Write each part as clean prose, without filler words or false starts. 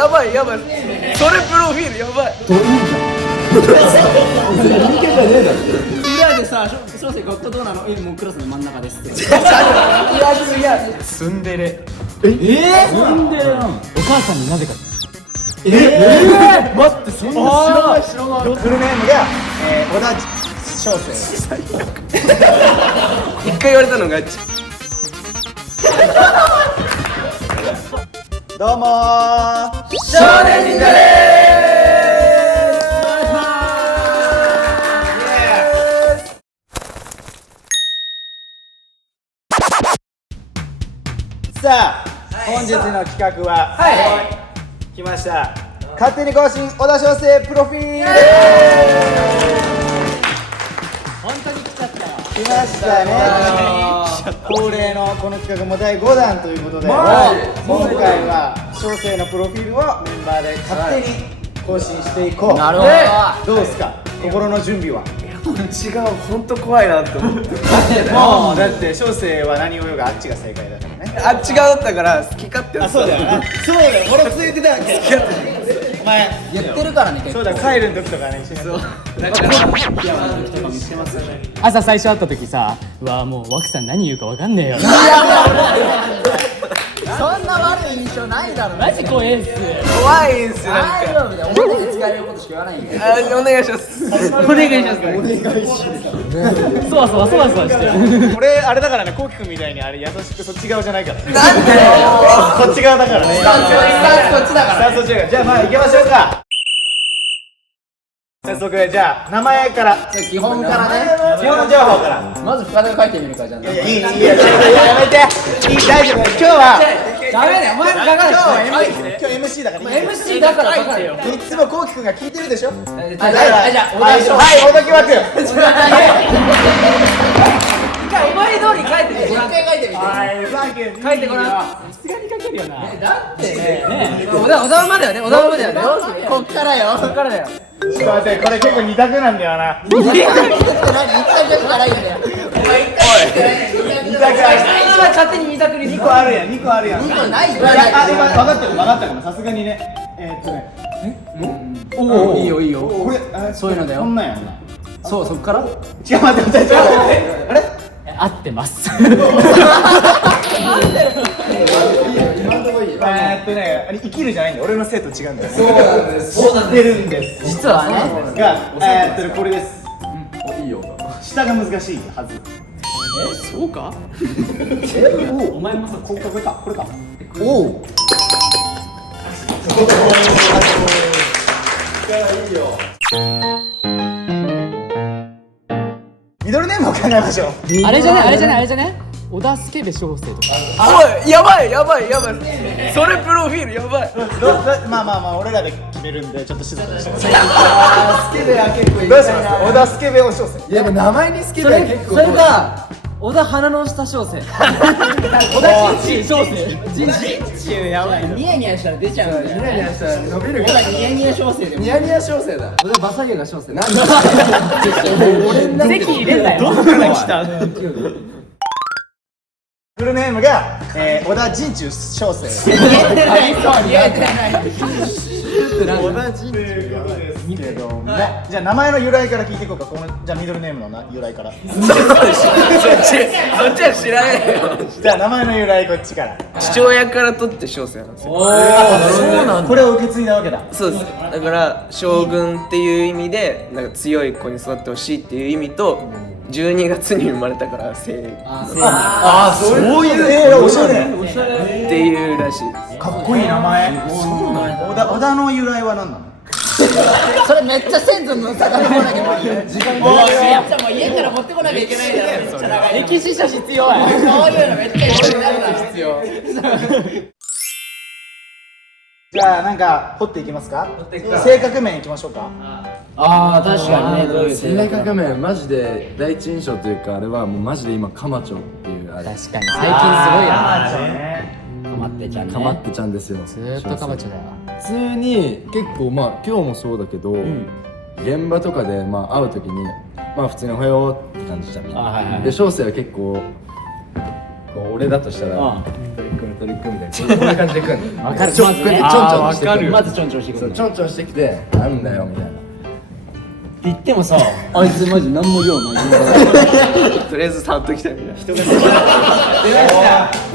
やばいやばい、それプロフィールやばい。裏でさ、小生ゴッドどうなの？もうクラスの真ん中ですって。いやツンデレ。ツンデレなの？お母さんになぜか。待ってそんな知らない知らない。フルネームが小田翔生。一回言われたのがどうもー。少年忍者でさあ、本日の企画は、来ました。勝手に更新小田翔生プロフィール。本当に来ちゃったよ。来ましたね。恒例のこの企画も第5弾ということで、今回は翔生のプロフィールをメンバーで勝手に更新していこう。なるほど。どうですか、心の準備は。違う、本当怖いなって思って。もうだって翔生は何を言うがあっちが正解だからね。あっち側だったから好き勝手やってた。そうだよな。そうだよ、俺ついてたわけ。お前言ってるからね、結構。そうだ、帰る時とかね。そう朝最初会った時さ、うわもう枠さん何言うか分かんねえよ。そんな悪い印象ないだろ。マジ怖いっす。怖いんすよ、なんか。大丈夫だよ。表で使えることしか言わないんで。お願いします。お願いします。そわそわそわそわしてる。俺あれだからね、こうきくんみたいにあれ優しくそっち側じゃないからね。なんでよ。こっち側だからね。スタンスこっちだから。さあそっち側。じゃあまあ行きましょうか。早速じゃあ名前から基本からね。基本情報から。まず深田が書いてみるかじゃん。いやいいやめて。いい大丈夫。今日はダメだよ。お前も書かないと。今日 MC だから。 MC だから書かないよ。いつもこうきくんが聞いてるでしょ。じゃあ小田翔。はい、小田木枠。一回お前通り書いてみて。一回書いてみて。はい、サンキュー。書いてごらん。さすがに書けるよな。だってね。小田までよね。小田までよね。こっからよ。こっからだよ。ちょっと待って、これ結構二択なんだよな。二択からいいんだよ。二択ある。今勝手に二択に。二個あるやん、二個あるやん。二個ないよ。あ、今分かったかも、さすがにね。おお、いいよいいよ。これ、そういうのだよこんなんやんな。そう、そっから。違う、待って。あれ？合ってます。あれ生きるじゃないんだよ。俺の生徒違うんだよ。そうなんです。そうなんです。知ってるんです。実はね。が、これです。いいよ。下が難しいはず。そうか？お前もさ、これか。おお。ミドルネームを考えましょう。あれじゃね。小田助部翔生とか。おい、やばい。それプロフィールやばい。まあ、俺らで決めるんで、ちょっと静かにしてください。スケベは結構いい。どうします？小田助部を翔生。いやでも名前にスケベは結構。それか小田鼻の下翔生。小田人中翔生。人中やばい。ニヤニヤしたら出ちゃうんだよ。ニヤニヤしたら伸びる小田ニヤニヤ翔生でも。ニヤニヤ小生だ。俺バサゲが翔生。なんでで席入れんなよ。どっから来た？フルネームが小田人中翔生。言えてない。小田人中ですけども、じゃあ名前の由来から聞いていこうか。じゃあミドルネームの由来から。そっちは知らないよ。じゃあ名前の由来こっちから。父親から取って翔生なんですよ。そうなんだ。これを受け継いだわけだ。そうです。だから将軍っていう意味でなんか強い子に育ってほしいっていう意味と、12月に生まれたからそういうおしゃれっていうらしいです。かっこいい名前。小田の由来は何なの？それめっちゃ先祖の遡らなきゃいけない。時間がやっぱもう家から持ってこなきゃいけないだろ。めっちゃ長い。歴史書必要や。そういうのめっちゃ必要。じゃあなんか掘っていきますか。性格面いきましょうか。ああ確かにね。どういう性格面マジで第一印象というか、あれはもうマジで今カマチョっていうあれ。確かに最近すごいよな。かまってちゃんね。かまってちゃんですよ。ずーっとかまちょだよ。普通に結構まあ今日もそうだけど、現場とかでまあ会うときにまあ普通におはようって感じじゃんみんな。で翔生は結構こう俺だとしたらトリックみたいなこういう感じで来るのわかるちょんちょんしてくるまずちょんちょんしてくるそうちょんちょんしてきてなんだよみたいな言ってもさあいつマジ何も用ないとりあえず触っときたいみたいな人が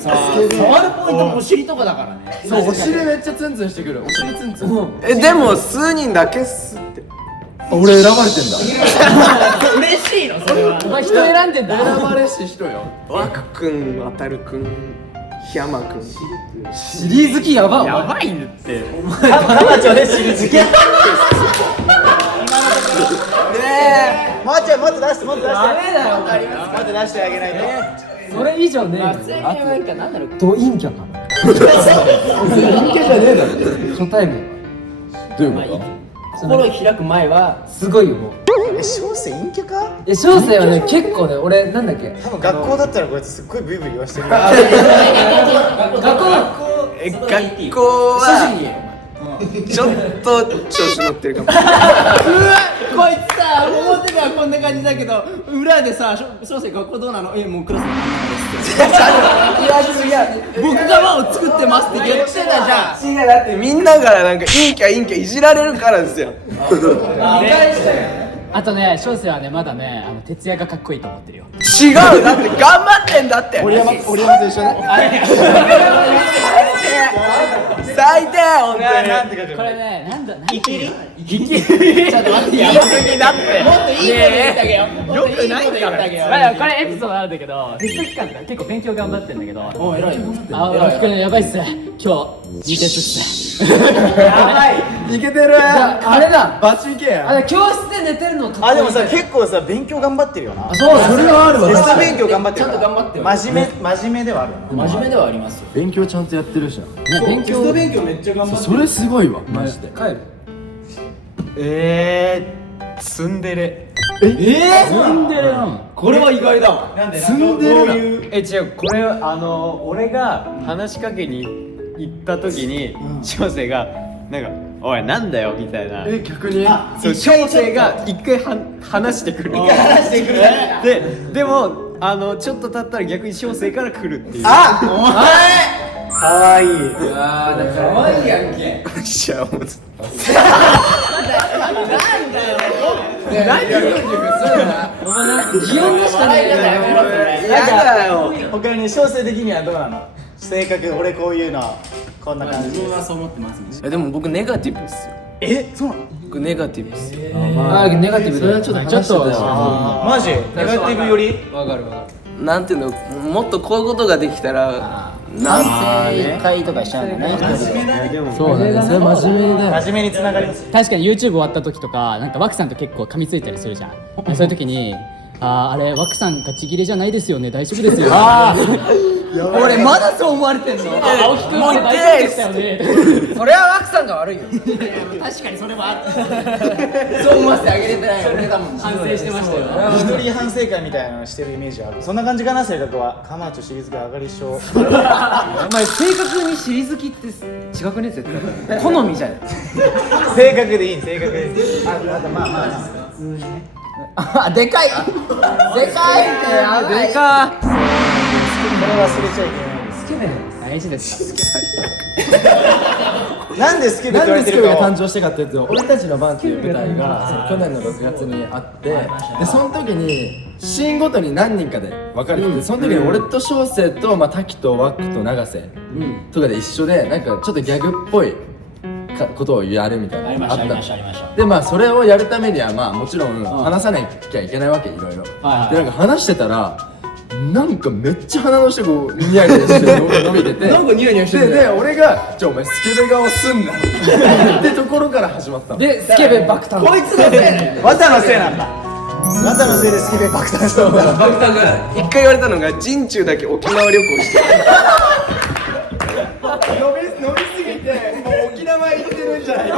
触るポイントもお尻とかだからねそうお尻めっちゃツンツンしてくるお尻ツンツンでも数人だけっすって俺選ばれてんだ嬉しいのそれはお前人選んでんだ選ばれししろよワクくん、ワタルくん、檜山くんシリーズ機やばやばいって浜町で知る好きもうちょいもっと出してもっと出してダメだよもっと出してあげないとそれ以上ねあとなんかなんだろうド陰キャかな陰キャじゃねえだろ初対面どういうこ心を開く前はすごいよもう小生陰キャか小生はね結構ね俺なんだっけ多分学校だったらこいつすっごいブイブイ言わしてる学学校はちょっと調子乗ってるかもこいつさ表ではこんな感じだけど裏でさ小生学校どうなのもうクラス僕が輪を作ってますって言ってたじゃん違うだってみんなからなんか陰キャ陰キャいじられるからですよあとね、小生はね、まだね、徹夜がかっこいいと思ってるよ。違うだって頑張ってんだって折山と一緒ね最低本なんて書くこれね、なんだ、いきりちょっと待って、やばいになってもっといいこと言ってあげようよくないこと言ってあげようまあこれエピソードあるんだけど、テスト期間とか結構勉強頑張ってんだけど、お偉いよ青木くんやばいっす。今日、2テストっす。いけてるあれだバチいけやあれ教室で寝てるのかっこいいあでもさ結構さ勉強頑張ってるよなそうそれはあるテスト勉強頑張ってるちゃんと頑張ってる真面目ではあるよな真面目ではありますよ勉強ちゃんとやってるじゃんね勉強勉強めっちゃ頑張ってそれすごいわマジで帰るツンデレ住んでるなこれは意外だわ積んでるな違うこれ俺が話しかけに行った時に小生がなんか「おいなんだよ」みたいな逆にそう小生が一回話してくるでもちょっと経ったら逆に小生から来るっていうかわいいあーだから可愛いやんけしゃもうお前なんか擬音でしかないからやめろそれやだよ他に小生的にはどうなの性格俺こういうのこんな感じ自分はそう思ってますねでも僕ネガティブっすよそうなの僕ネガティブっすよあーネガティブだよちょっとマジネガティブよりわかるわかるなんていうのもっとこういうことができたらなん正解とかしちゃうのねそうだねそれ真面目だよ真面目に繋がります確かに YouTube 終わった時とか、なんか枠さんと結構噛みついたりするじゃん。そういう時に、あれ、枠さんガチ切れじゃないですよね、大丈夫ですよ。俺まだそう思われてんの青木くんも大丈夫でしたよね。それは枠さんが悪いよ確かにそれはあったそう思わせてあげれてない俺だもん反省してましたよ。一人反省会みたいなのしてるイメージあるそんな感じかな性格はカマーチョシリーズが上がり症お前正確に尻好きって違くね絶対好みじゃん性格でいい性格でいいあとまあ普通にねあでかいでかいってやばいでかこれ忘れちゃいけないです大事です。なんでスケベって言わなんでスケベれてるかをが誕生したかっていうと俺たちの番っていう舞台がその去年の6月にあってでその時にシーンごとに何人かで分かれててその時に俺と小生と滝とワックと永瀬とかで一緒でなんかちょっとギャグっぽいことをやるみたいなのがあったのでまあそれをやるためにはまあもちろん話さなきゃいけないわけいろいろでなんか話してたらなんかめっちゃ鼻の下こうニヤニヤして伸びててなんかニヤニヤしてるで俺が「お前スケベ顔すんな」ってところから始まったのでスケベ爆誕こいつのせい綿のせいなんだ綿のせいでスケベ爆誕したんだ爆誕が一回言われたのが陣中だけ沖縄旅行してる伸びすぎてもう沖縄行ってるんじゃない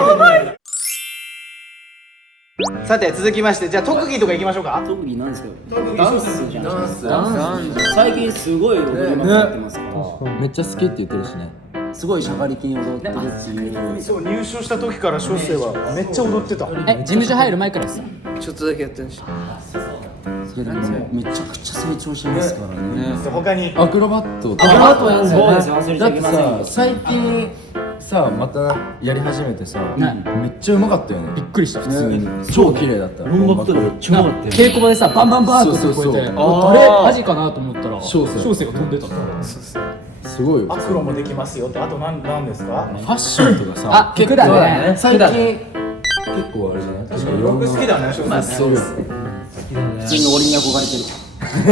さて続きましてじゃあ特技とかいきましょうか特技なんですかダンスじゃんダンス最近すごい踊りまくってますからめっちゃ好きって言ってるしねすごいしゃがりきに踊ってるっていうそう入所した時から小生はめっちゃ踊ってた事務所入る前からさ。ちょっとだけやってるしいやでもめちゃくちゃ成長しますからね。他にアクロバットアクロバットやんだよねそうですよ忘れちだってゃいけませんよさ最近さまたやり始めてさめっちゃうまかったよね。びっくりした普通に超綺麗だった。音楽とかめっちゃうまかったよ稽古場でさバンバンバンと聞こえてそうそうそう誰マジかなと思ったら小生が飛んでたすごいよ。アクロもできますよってあと何ですか？ファッションとかさあ服だね最近結構あれじゃない？確かに僕好きだね翔さんね。そうです。普通に俺に憧れてる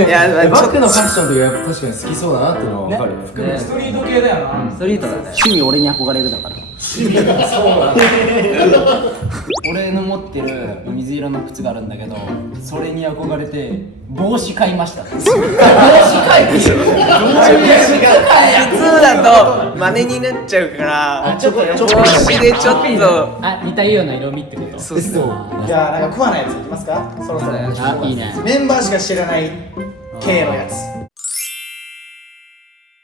いやバちょっッグのファッションとかやっぱ確かに好きそうだなっていうのは分かる。ストリート系だよな。ストリートだね趣味俺に憧れるだから俺の持ってる水色の靴があるんだけどそれに憧れて帽子買いました帽子買い普通だと真似になっちゃうからちょっと帽子でちょっとあ似たような色味ってことそうそうじゃあなんか食わないやついきますか？そろそろ。あいいねメンバーしか知らない系のやつ。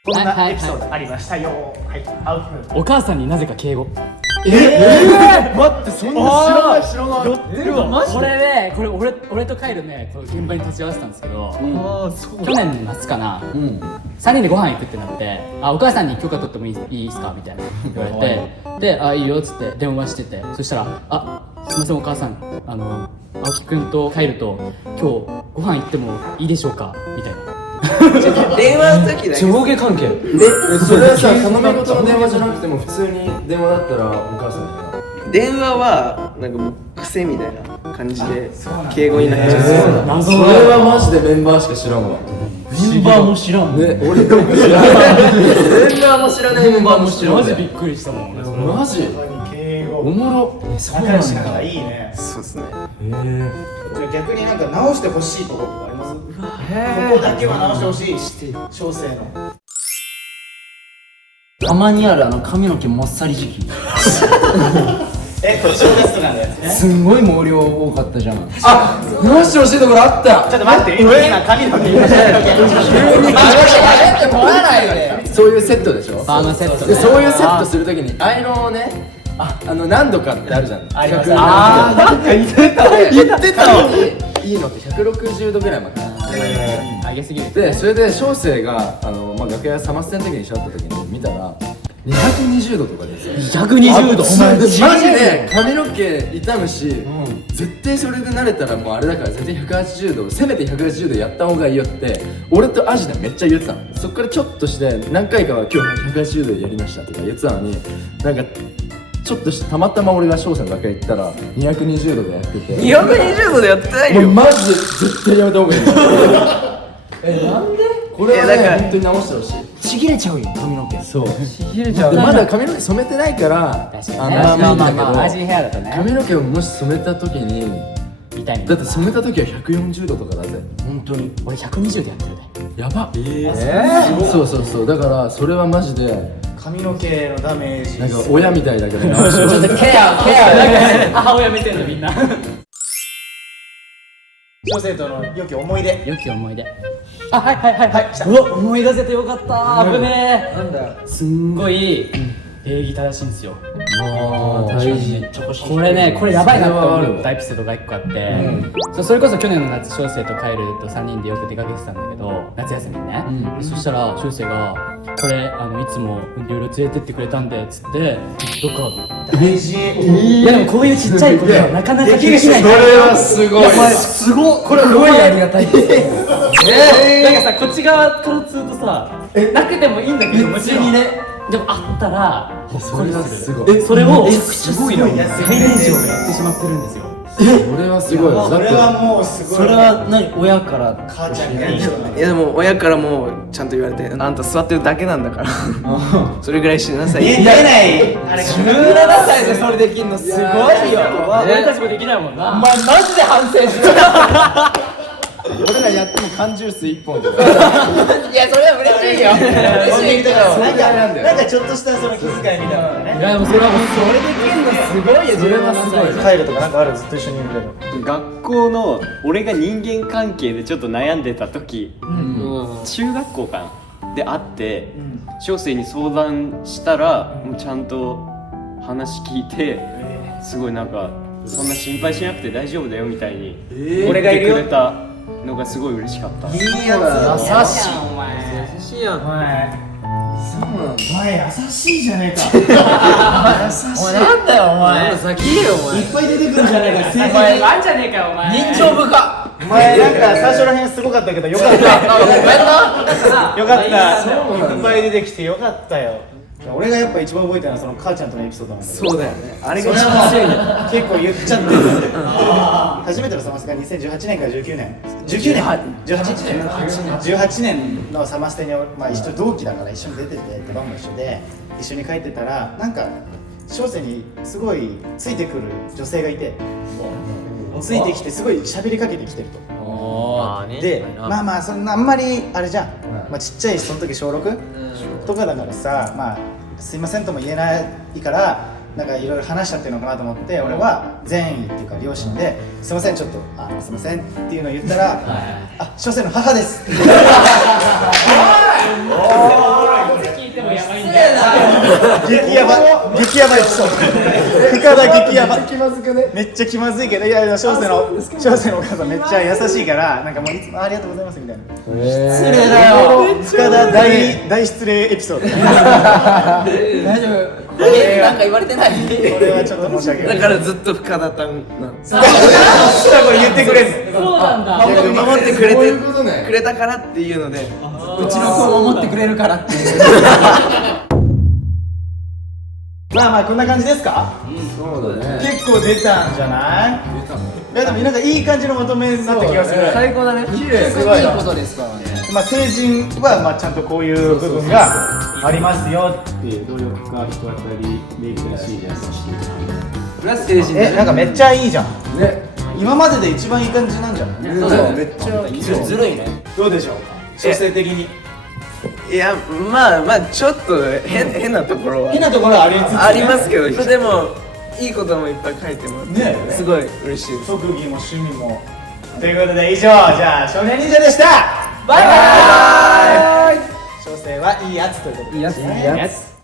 こんなエピソードありましたよ。はい、青木君。お母さんになぜか敬語待ってそんな知らないこれねこれ俺とカイルねこの現場に立ち会わせたんですけど去年の夏かな3人でご飯行くってなってお母さんに許可取ってもいいですかみたいな言われてでいいよっつって電話しててそしたらすいませんお母さん青木くんとカイルと今日ご飯行ってもいいでしょうかみたいな電話の時だけ上下関係それはさ頼み事の電話じゃなくても普通に電話だったらお母さんだ電話はなんかもう癖みたいな感じで敬語になっちゃうそれはマジでメンバーしか知らんわ。メンバーも知らんね俺でも知らないメンバーも知らないメンバーも知らないマジびっくりしたもん俺それマジ敬語。おもろ仲良しだからいいね。そうですねじゃあ逆になんか直してほしいところとかあります？ここだけは直してほしい。小生の。たまにある髪の毛もっさり時期これ小テストなんだよね。すんごい毛量多かったじゃん直してほしいところあったちょっと待って、今髪の毛言いましたそういうセットでしょパーマセットでそういうセットするときにアイロンをね何度かってあるじゃんあります。なんか言ってたのにいいのって160度ぐらいまで上げすぎるでそれで小生が楽屋サマステの時に一緒だった時に見たら220度とかですよ120度マジで髪の毛傷むし、絶対それで慣れたらもうあれだから絶対180度せめて180度やった方がいいよって俺とアジでめっちゃ言ってたの。そっからちょっとして何回かは今日180度でやりましたとか言ってたのになんかちょっとしてたまたま俺が翔さんの楽屋行ったら220度でやってて220度でやってないよもうマジで絶対やめた方がいいなんでこれはね本当に直してほしい。ちぎれちゃうよ髪の毛そうでまだ髪の毛染めてないから味ヘアだとね髪の毛をもし染めた時に痛いだって染めた時は140度とかだぜ。本当に俺120でやってるでやばそうだからそれはマジで髪の毛のダメージ。なんか親みたいだけど直してほしい。ケア母親見てんのみんな小生との良き思い出。良き思い出はいうわ思い出せてよかった危ねえなんだよすんごい礼儀正しいんですよ大事。これやばいなって思ったエピソードが1個あって、それこそ去年の夏小生とカエルと3人でよく出かけてたんだけど夏休みにね、そしたら小生が「これいつもいろいろ連れてってくれたんで」っつって「どっか」大事。いやでもこういうちっちゃいことはなかなかできないそれはすごい。すごっこれすごいありがたいなんかさこっち側からするとさなくてもいいんだけどもちろんねでもあったらほっこりするそれはすごいそれをすごいな最年長がやってしまってるんですよそれはすごい。それはもうすごい。それは何親から母ちゃんがやるような。いやでも親からもちゃんと言われてあんた座ってるだけなんだからそれぐらいしなさい見えない。あれ17歳でそれできんのすごいよ俺たちもできないもんなマジで反省し俺らやっても缶ジュース1本でいやそれは嬉しいよ嬉しいけどなんかちょっとしたその気遣いみたいなのがね。いやでもそれはもうそれできるのすごいよそれはすごい。帰るとかなんかあるずっと一緒にいるけど。学校の俺が人間関係でちょっと悩んでた時、中学校かなで会って小生に相談したらもうちゃんと話聞いてすごいなんかそんな心配しなくて大丈夫だよみたいに俺がいるよ言ってくれたのがすごい嬉しかった。優しい優しいお前優しいやん。お前優しいじゃねえかお前なんだよお前先言えよお前。いっぱい出てくるじゃないか性お前ワンじゃねえかよお前人情深お前なんか最初らへんすごかったけどよかったよかったいっぱい出てきてよかったよ俺がやっぱ一番覚えてるのはその母ちゃんとのエピソードなんだけどそうだよね。あれがそれ一番強いんだよ。は結構言っちゃってる初めてのサマステが2018年から19年18年のサマステに、まあ、一緒同期だから一緒に出てて出番も一緒で一緒に帰ってたらなんか小生にすごいついてくる女性がいてついてきてすごい喋りかけてきてるとでまあまあそんなあんまりあれじゃん、まあ、ちっちゃいその時小6、とかだからさまあすいませんとも言えないからなんかいろいろ話しちゃってるのかなと思って俺は善意っていうか両親ですいませんちょっとすいませんっていうのを言ったらあ小生の母ですって聞いてもやばいんだよ激ヤバエピソード深田激ヤバめっちゃ気まずいけどいやいや小生のお母さんめっちゃ優しいからなんかもういつもありがとうございますみたいな失礼だよ深田大失礼エピソード大丈夫なんか言われてないこれはちょっと申し訳ないだからずっと深田たんなんです。これ言ってくれんのそうなんだ守ってくれそうていうことねくれたからっていうので。うちの子を守ってくれるからっていうまあまあこんな感じですかそうだね結構出たんじゃないいやでもなんかいい感じのまとめになった気がする最高だね。綺麗すごいいいことですからねまあ成人はまあちゃんとこういう部分がありますよっていう努力が人当たりできるしプラス成人なんかめっちゃいいじゃんね今までで一番いい感じなんじゃないそうだよめっちゃずるいねどうでしょう小生的にいやまあちょっと変なところは変なところはありつつねありますけど、でもいいこともいっぱい書いてもらって、ねすごい嬉しいです。特技も趣味もということで以上じゃあ少年忍者でしたバイバーイ小生はいいやつということでいいやつ